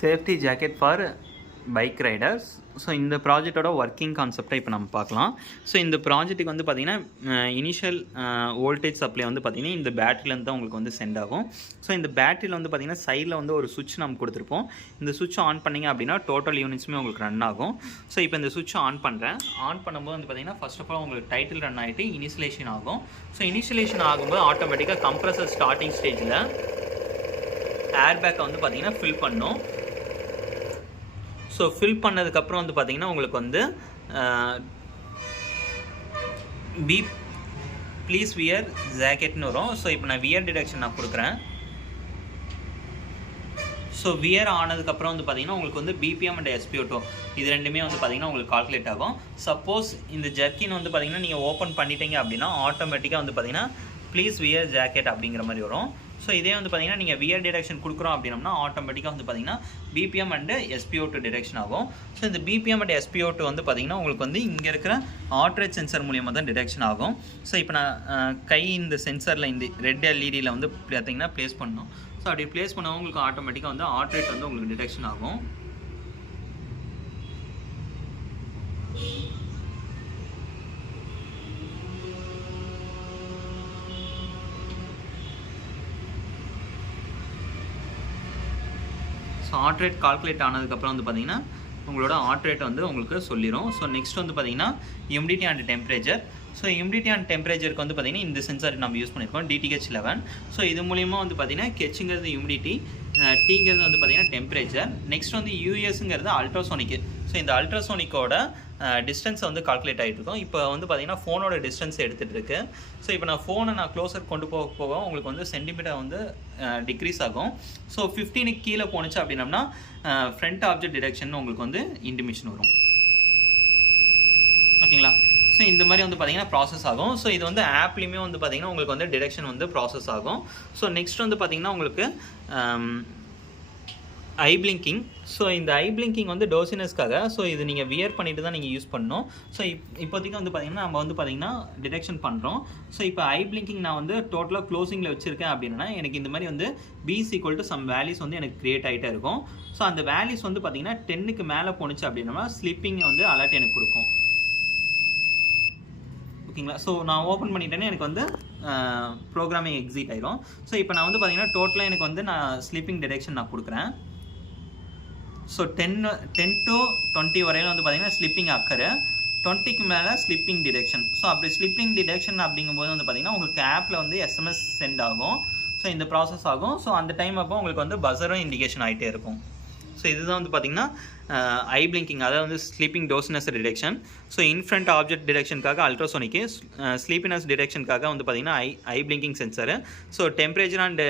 Safety jacket for bike Riders. So இந்த ப்ராஜெக்டோட working கான்செப்டை இப்போ நம்ம பார்க்கலாம். ஸோ இந்த ப்ராஜெக்ட்டுக்கு வந்து பார்த்திங்கன்னா இனிஷியல் வோல்டேஜ் சப்ளை வந்து பார்த்திங்கன்னா இந்த பேட்டரியிலேருந்து தான் உங்களுக்கு வந்து சென்ட் ஆகும். ஸோ இந்த பேட்டரியில் வந்து பார்த்திங்கன்னா சைடில் வந்து ஒரு சுவிட்ச் நம்ம கொடுத்துருப்போம். இந்த சுவிட்ச் ஆன் பண்ணிங்க அப்படின்னா டோட்டல் யூனிட்ஸுமே உங்களுக்கு ரன் ஆகும். ஸோ இப்போ இந்த சுவிட்ச் ஆன் பண்ணுறேன். ஆன் பண்ணும்போது வந்து பார்த்திங்கன்னா ஃபர்ஸ்ட் ஆஃப் ஆல் உங்களுக்கு டைட்டில் ரன் ஆகிட்டு இனிஷியலேஷன் ஆகும். ஸோ இனிஷியலேஷன் ஆகும்போது ஆட்டோமேட்டிக்காக கம்ப்ரஸர் ஸ்டார்டிங் ஸ்டேஜில் ஏர் பேக்கை வந்து பார்த்திங்கன்னா ஃபில் பண்ணும். ஸோ ஃபில் பண்ணதுக்கப்புறம் வந்து பார்த்திங்கன்னா உங்களுக்கு வந்து ப்ளீஸ் வியர் ஜாக்கெட்னு வரும். ஸோ இப்போ நான் வியர் டிடெக்ஷன் நான் கொடுக்குறேன். ஸோ வியர் ஆனதுக்கப்புறம் வந்து பார்த்திங்கன்னா உங்களுக்கு வந்து பிபிஎம் அண்ட் SpO2 இது ரெண்டுமே வந்து பார்த்திங்கன்னா உங்களுக்கு கால்குலேட் ஆகும். சப்போஸ் இந்த ஜர்க்கின் வந்து பார்த்திங்கன்னா நீங்கள் ஓப்பன் பண்ணிட்டீங்க அப்படின்னா ஆட்டோமேட்டிக்காக வந்து பார்த்திங்கன்னா ப்ளீஸ் வியர் ஜாக்கெட் அப்படிங்கிற மாதிரி வரும். ஸோ இதே வந்து பார்த்திங்கன்னா நீங்கள் வியர் டிடெக்ஷன் கொடுக்குறோம் அப்படின்னம்னா ஆட்டோமேட்டிக்காக வந்து பார்த்திங்கன்னா பிபிஎம் அண்ட் SpO2 டிடெக்ஷன் ஆகும். ஸோ இந்த பிபிஎம் அண்ட் SpO2 வந்து பார்த்திங்கன்னா உங்களுக்கு வந்து இங்கே இருக்கிற ஹார்ட் ரேட் சென்சர் மூலியமாக தான் டிடெக்ஷன் ஆகும். ஸோ இப்போ நான் கை இந்த சென்சரில் இந்த ரெட் எல்இடியில் வந்து பார்த்திங்கன்னா ப்ளேஸ் பண்ணணும். ஸோ அப்படி ப்ளேஸ் பண்ணவும் உங்களுக்கு ஆட்டோமேட்டிக்காக வந்து ஹார்ட் ரேட் வந்து உங்களுக்கு டிடெக்ஷன் ஆகும். ஸோ ஹார்ட் ரேட் கால்குலேட் ஆனதுக்கப்புறம் வந்து பார்த்திங்கன்னா உங்களோட ஹார்ட் ரேட் வந்து உங்களுக்கு சொல்லிடும். ஸோ நெக்ஸ்ட் வந்து பார்த்திங்கன்னா humidity and temperature. So humidity and டெம்பரேச்சருக்கு வந்து பார்த்திங்கன்னா இந்த சென்சார் நம்ம யூஸ் பண்ணியிருக்கோம் DTH11. ஸோ இது மூலிமா வந்து பார்த்திங்கன்னா கெச்சுங்கிறது ஹியூமிடிட்டி, டீங்கிறது வந்து பார்த்திங்கன்னா டெம்பரேச்சர். நெக்ஸ்ட் வந்து யூஎஸ்ங்கிறது அல்ட்ராசோனிக்கு. ஸோ இந்த அல்ட்ராசோனிக்கோட டிஸ்டன்ஸை வந்து கால்குலேட் ஆகிட்டு இருக்கும். இப்போ வந்து பார்த்திங்கன்னா ஃபோனோட டிஸ்டன்ஸ் எடுத்துகிட்டு இருக்கு. ஸோ இப்போ நான் ஃபோனை நான் க்ளோஸர் கொண்டு போக உங்களுக்கு வந்து சென்டிமீட்டர் வந்து டிக்ரீஸ் ஆகும். ஸோ 15க்கு கீழே போணுச்சு அப்படின்னம்னா ஃப்ரண்ட் ஆப்ஜெக்ட் டிடெக்ஷன் உங்களுக்கு வந்து இன்டிமேஷன் வரும். ஓகேங்களா? ஸோ இந்த மாதிரி வந்து பார்த்திங்கன்னா ப்ராசஸ் ஆகும். ஸோ இது வந்து ஆப்லேயுமே வந்து பார்த்திங்கன்னா உங்களுக்கு வந்து டிடெக்ஷன் வந்து ப்ராசஸ் ஆகும். ஸோ நெக்ஸ்ட் வந்து பார்த்திங்கன்னா உங்களுக்கு ஐ பிளிங்கிங். ஸோ இந்த ஐ பிளிங்கிங் வந்து டோசினஸ்க்காக. ஸோ இது நீங்கள் வியர் பண்ணிட்டு தான் நீங்கள் யூஸ் பண்ணணும். ஸோ இப்போதைக்கு வந்து பார்த்திங்கன்னா நம்ம வந்து பார்த்திங்கன்னா டிடெக்ஷன் பண்ணுறோம். ஸோ இப்போ ஐ பிளிங்கிங் நான் வந்து டோட்டலாக க்ளோசிங்கில் வச்சுருக்கேன் அப்படின்னா எனக்கு இந்த மாதிரி வந்து B = சம் வேல்யூஸ் வந்து எனக்கு க்ரியேட் ஆகிட்டே இருக்கும். ஸோ அந்த வேல்யூஸ் வந்து பார்த்திங்கன்னா 10க்கு மேலே போணுச்சு அப்படின்னா ஸ்லிப்பிங் வந்து அலர்ட் எனக்கு கொடுக்கும். ஓகேங்களா? ஸோ நான் ஓப்பன் பண்ணிட்டேன்னா எனக்கு வந்து ப்ரோக்ராமிங் எக்ஸிட் ஆயிடும். ஸோ இப்போ நான் வந்து பார்த்திங்கன்னா டோட்டலாக எனக்கு வந்து நான் ஸ்லீப்பிங் டிடெக்ஷன் நான் கொடுக்குறேன். ஸோ 10 to 20 வரையிலும் வந்து பார்த்திங்கன்னா ஸ்லிப்பிங் அக்கரு, 20க்கு மேலே ஸ்லிப்பிங் டிடெக்ஷன். ஸோ அப்படி ஸ்லிப்பிங் டிடெக்ஷன் அப்படிங்கும்போது வந்து பார்த்திங்கன்னா உங்களுக்கு ஆப்பில் வந்து SMS சென்ட் ஆகும். ஸோ இந்த ப்ராசஸ் ஆகும். ஸோ அந்த டைம் அப்போ உங்களுக்கு வந்து பஸரும் இண்டிகேஷன் ஆகிட்டே இருக்கும். ஸோ இதுதான் வந்து பார்த்திங்கன்னா ஐ பிளிங்கிங், அதாவது வந்து sleeping drowsiness detection. So in front object டிடெக்ஷனுக்காக அல்ட்ராசோனிக்கு, ஸ்லீப்பினஸ் டிடெக்ஷனுக்காக வந்து பார்த்திங்கன்னா eye blinking sensor. So temperature and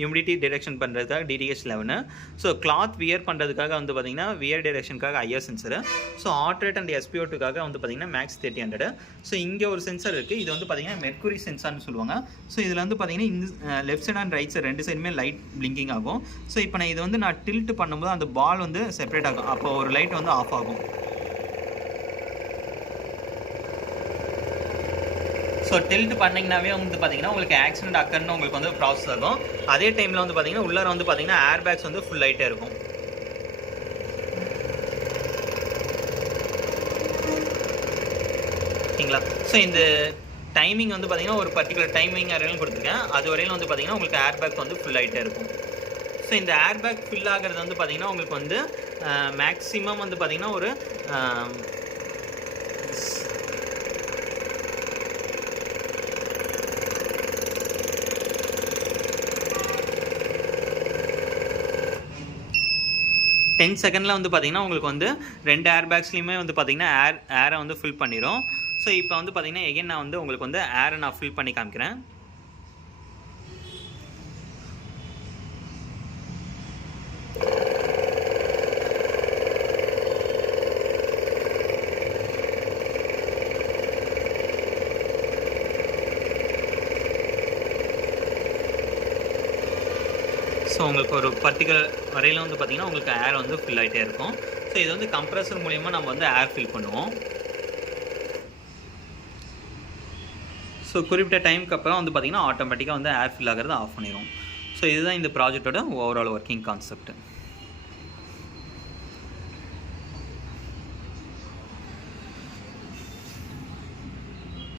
humidity detection பண்ணுறதுக்காக DTH11. ஸோ கிளாத் வியர் பண்ணுறதுக்காக வந்து பார்த்திங்கன்னா வியர் டிடெக்ஷனுக்காக IR sensor. So heart rate and SpO2க்காக வந்து பார்த்திங்கன்னா மேக்ஸ் 3000. ஸோ இங்கே ஒரு சென்சர் இருக்குது. இது வந்து பார்த்திங்கன்னா மெர்க்குரி சென்சார்னு சொல்லுவாங்க. ஸோ இதில் வந்து பார்த்திங்கன்னா இந்த left side and right side ரெண்டு சைடுமே லைட் பிளிங்கிங் ஆகும். ஸோ இப்போ நான் இது வந்து நான் டில்ட் பண்ணும்போது அந்த பால் வந்து செப்பரேட் ஆகும். அப்போ ஒரு லைட் வந்து ஆஃப் ஆகும். ஸோ டில்ட் பண்ணிங்கனாவே வந்து பார்த்தீங்கன்னா உங்களுக்கு ஆக்சிடென்ட் அக்கர்னு உங்களுக்கு வந்து ப்ராசஸ் ஆகும். அதே டைமில் வந்து பார்த்தீங்கன்னா உள்ளார வந்து பார்த்தீங்கன்னா ஏர் பேக்ஸ் வந்து ஃபுல் லைட்டாக இருக்கும். ஓகேங்களா? ஸோ இந்த டைமிங் வந்து பார்த்தீங்கன்னா ஒரு பர்டிகுலர் டைமிங் வரையிலும் கொடுத்துருக்கேன். அது வரையிலும் வந்து பார்த்தீங்கன்னா உங்களுக்கு ஏர் பேக் வந்து ஃபுல் லைட்டாக இருக்கும். ஸோ இந்த ஏர் பேக் ஃபில் ஆகிறது வந்து பார்த்திங்கன்னா உங்களுக்கு வந்து மேக்ஸிமம் வந்து பார்த்திங்கன்னா ஒரு 10 செகண்டில் வந்து பார்த்திங்கன்னா உங்களுக்கு வந்து 2 ஏர் பேக்ஸ்லையுமே வந்து பார்த்திங்கன்னா ஏரை வந்து ஃபில் பண்ணிடும். ஸோ இப்போ வந்து பார்த்திங்கன்னா எகைன் நான் வந்து உங்களுக்கு வந்து ஏரை நான் ஃபில் பண்ணி காமிக்கிறேன். ஸோ உங்களுக்கு ஒரு பர்டிகுலர் வரையில் வந்து பார்த்திங்கன்னா உங்களுக்கு ஏர் வந்து ஃபில் ஆகிட்டே இருக்கும். ஸோ இது வந்து கம்ப்ரஸர் மூலிமா நம்ம வந்து ஏர் ஃபில் பண்ணுவோம். ஸோ குறிப்பிட்ட டைமுக்கு அப்புறம் வந்து பார்த்திங்கன்னா ஆட்டோமேட்டிக்காக வந்து ஏர் ஃபில் ஆகிறது ஆஃப் பண்ணிடும். ஸோ இதுதான் இந்த ப்ராஜெக்டோட ஓவரால் ஒர்க்கிங் கான்செப்ட்.